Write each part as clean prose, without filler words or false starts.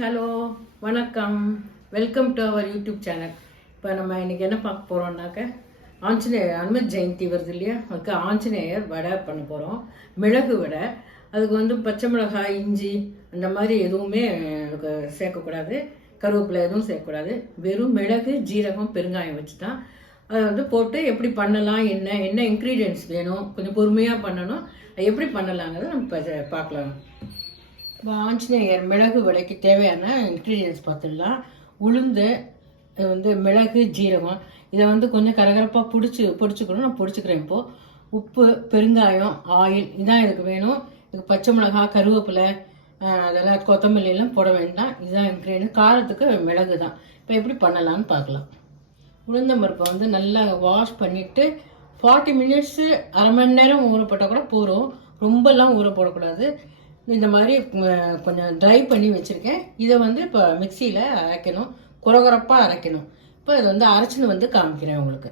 Hello வணக்கம், welcome to our YouTube channel. இப்போ நம்ம இன்றைக்கி என்ன பார்க்க போகிறோம்னாக்க ஆஞ்சநேயர் அனுமத் ஜெயந்தி வருது இல்லையா, அதுக்கு ஆஞ்சநேயர் வடை பண்ண போகிறோம். மிளகு வடை. அதுக்கு பச்சை மிளகாய், இஞ்சி அந்த மாதிரி எதுவுமே எனக்கு சேர்க்கக்கூடாது, கருவேப்பிலை எதுவும் சேர்க்கக்கூடாது. வெறும் மிளகு, ஜீரகம், பெருங்காயம் வச்சு தான் அதை போட்டு எப்படி பண்ணலாம், என்ன இன்க்ரீடியன்ட்ஸ் வேணும், கொஞ்சம் பொறுமையாக பண்ணணும். எப்படி பண்ணலாங்கிறத நம்ம இப்போ பார்க்கலாம். இப்போ ஆஞ்சநேயர் மிளகு வடைக்கு தேவையான இன்க்ரீடியன்ஸ் பார்த்துடலாம். உளுந்து, மிளகு, ஜீரகம் இதை கொஞ்சம் கரகரப்பாக பொடிச்சுக்கணும். நான் பொடிச்சுக்கிறேன். இப்போது உப்பு, பெருங்காயம், ஆயில் இதான் இதுக்கு வேணும். இதுக்கு பச்சை மிளகாய், கருவேப்பிலை, அதெல்லாம் கொத்தமல்லியெல்லாம் போட வேண்டாம். இதுதான் இன்க்ரீடியன்ட். காரத்துக்கு மிளகு தான். இப்போ எப்படி பண்ணலான்னு பார்க்கலாம். உளுந்தம்பருப்பை நல்லா வாஷ் பண்ணிவிட்டு 40 மினிட்ஸு, அரை மணி நேரம் ஊறப்பட்டால் கூட போகிறோம். ரொம்பலாம் ஊற போடக்கூடாது. இந்த மாதிரி கொஞ்சம் ட்ரை பண்ணி வச்சுருக்கேன். இதை இப்போ மிக்சியில் அரைக்கணும், குறகுறப்பாக அரைக்கணும். இப்போ இதை அரைச்சின்னு காமிக்கிறேன் உங்களுக்கு.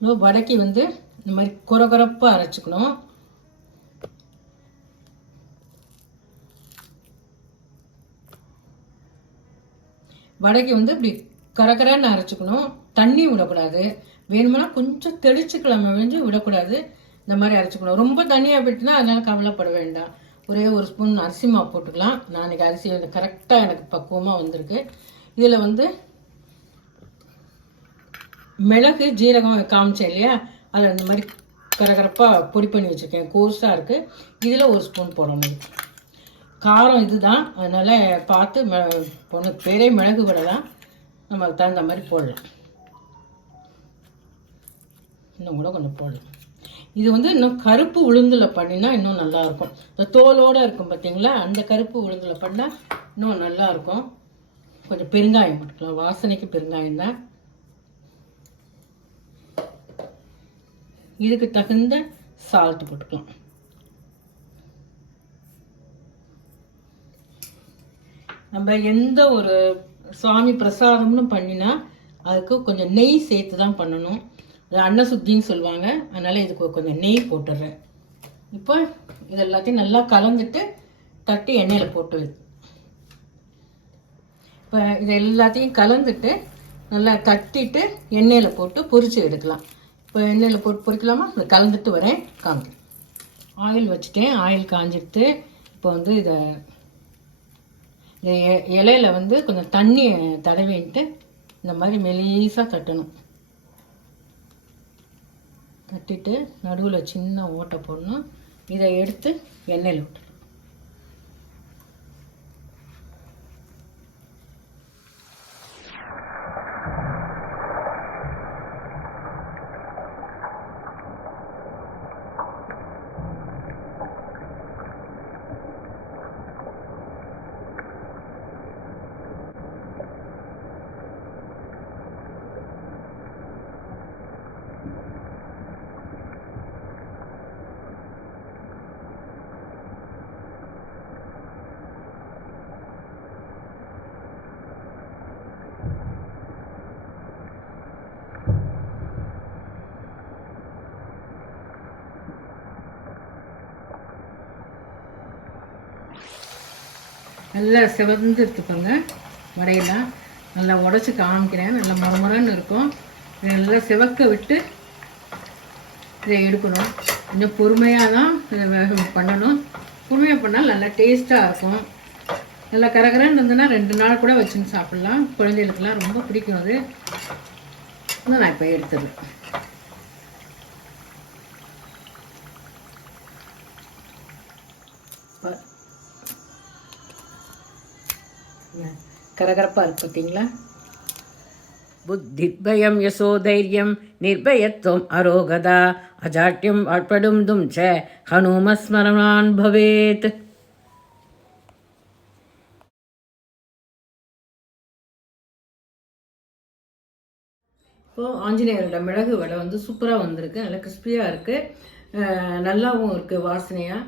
இன்னும் வடைக்கு இந்த மாதிரி குறகுறப்பாக அரைச்சிக்கணும். வடைக்கு இப்படி கரகரன்னு அரைச்சிக்கணும். தண்ணி விடக்கூடாது. வேணும்னா கொஞ்சம் தெளிச்சுக்கலாம், விடக்கூடாது. இந்த மாதிரி அரைச்சிக்கணும். ரொம்ப தனியாக போயிட்டுனா அதனால் கவலைப்பட வேண்டாம். ஒரே ஒரு ஸ்பூன் அரிசி மாவு போட்டுக்கலாம். நான் இன்றைக்கி அரிசி கரெக்டாக எனக்கு பக்குவமாக வந்திருக்கு. இதில் மிளகு, ஜீரகம் காமிச்சேன் இல்லையா, அதை இந்த மாதிரி கரகரப்பாக பொடி பண்ணி வச்சுருக்கேன். கோர்ஸாக இருக்குது. இதில் ஒரு ஸ்பூன் போடணும். காரம் இது தான், அதனால் பார்த்து போடணும். பேரே மிளகு வடை தான், நம்ம அதுக்கு தகுந்த மாதிரி போடலாம். இன்னும் கூட கொஞ்சம் போடலாம். இது இன்னும் கருப்பு உளுந்தில் பண்ணினா இன்னும் நல்லாயிருக்கும். இந்த தோலோடு இருக்கும் பார்த்தீங்களா, அந்த கருப்பு உளுந்தில் பண்ணால் இன்னும் நல்லாயிருக்கும். கொஞ்சம் பெருங்காயம் போட்டுக்கலாம், வாசனைக்கு பெருங்காயம் தான். இதுக்கு தகுந்த சால்ட் போட்டுக்கலாம். நம்ம எந்த ஒரு சுவாமி பிரசாதம்னு பண்ணினா அதுக்கு கொஞ்சம் நெய் சேர்த்து தான் பண்ணணும். அன்னசுத்தின்னு சொல்லுவாங்க. அதனால் இதுக்கு கொஞ்சம் நெய் போட்டுடுறேன். இப்போ இது எல்லாத்தையும் நல்லா கலந்துட்டு தட்டி எண்ணெயில் போட்டு இப்போ இதை எல்லாத்தையும் கலந்துட்டு நல்லா தட்டிட்டு எண்ணெயில் போட்டு பொரிச்சு எடுக்கலாம். இப்போ எண்ணெயில் போட்டு பொரிக்கலாமா? இதை கலந்துட்டு வரேன், காமிக்கிறேன். ஆயில் வச்சுட்டேன். ஆயில் காஞ்சிட்டு இப்போ இதை இலையில கொஞ்சம் தண்ணி தடவின்ட்டு இந்த மாதிரி மெலீஸாக தட்டணும். தட்டிட்டு நடுவில் சின்ன ஓட்டை போடணும். இதை எடுத்து எண்ணெயில் விட்டு நல்லா செவந்து எடுத்துக்கோங்க. வடையெல்லாம் நல்லா உடச்சி காமிக்கிறேன். நல்லா மரமரன்னு இருக்கும். நல்லா செவக்க விட்டு இதை எடுக்கணும். கொஞ்சம் பொறுமையாக தான் இதை பண்ணணும். பொறுமையாக பண்ணால் நல்லா டேஸ்ட்டாக இருக்கும். நல்லா கரகரன்னு இருந்ததுன்னா 2 நாள் கூட வச்சுன்னு சாப்பிட்லாம். குழந்தைகளுக்கெல்லாம் ரொம்ப பிடிக்கும். அது நான் இப்போ எடுத்துடுறேன். கரகரப்பாக இருக்கு பார்த்தீங்களா? புத்தித்வயம் யசோதைரியம் நிர்பயத்வம் அரோகதா அஜாட்யம் அட்படும் தும்ச ஹனுமஸ்மரணான் பவேத். இப்போது ஆஞ்சநேயரோட மிளகு வடை சூப்பராக வந்திருக்கு. நல்லா கிறிஸ்பியாக இருக்குது, நல்லாவும் இருக்குது வாசனையாக.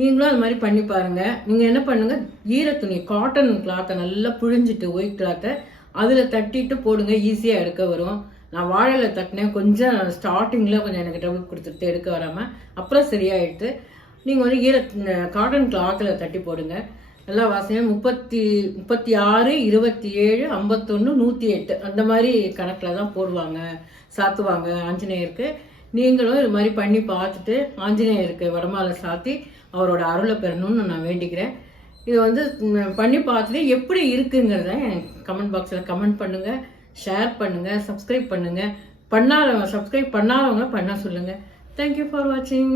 நீங்களும் அது மாதிரி பண்ணி பாருங்கள். நீங்கள் என்ன பண்ணுங்கள், ஈரத்துணி காட்டன் கிளாத்தை நல்லா புழிஞ்சிட்டு, ஒயிட் கிளாத்தை அதில் தட்டிட்டு போடுங்க. ஈஸியாக எடுக்க வரும். நான் வாழையில் தட்டினேன். கொஞ்சம் ஸ்டார்டிங்கில் கொஞ்சம் எனக்கு ட்ரபிள் கொடுத்துட்டு எடுக்க வராமல், அப்புறம் சரியாயிடுது. நீங்கள் காட்டன் கிளாத்தில் தட்டி போடுங்க. எல்லா வாசனையும் 36, 27, 51, 108 அந்த மாதிரி கணக்கில் தான் போடுவாங்க, சாத்துவாங்க ஆஞ்சநேயருக்கு. நீங்களும் இது மாதிரி பண்ணி பார்த்துட்டு ஆஞ்சநேயருக்கு வடமாலை சாத்தி அவரோட அருளை பெறணும்னு நான் வேண்டிக்கிறேன். இது வந்து பண்ணி பார்த்துட்டு எப்படி இருக்குங்கிறத கமெண்ட் பாக்ஸில் கமெண்ட் பண்ணுங்கள், ஷேர் பண்ணுங்கள், சப்ஸ்கிரைப் பண்ணுங்கள். சப்ஸ்கிரைப் பண்ணாதவங்க பண்ண சொல்லுங்கள். தேங்க்யூ ஃபார் வாட்சிங்.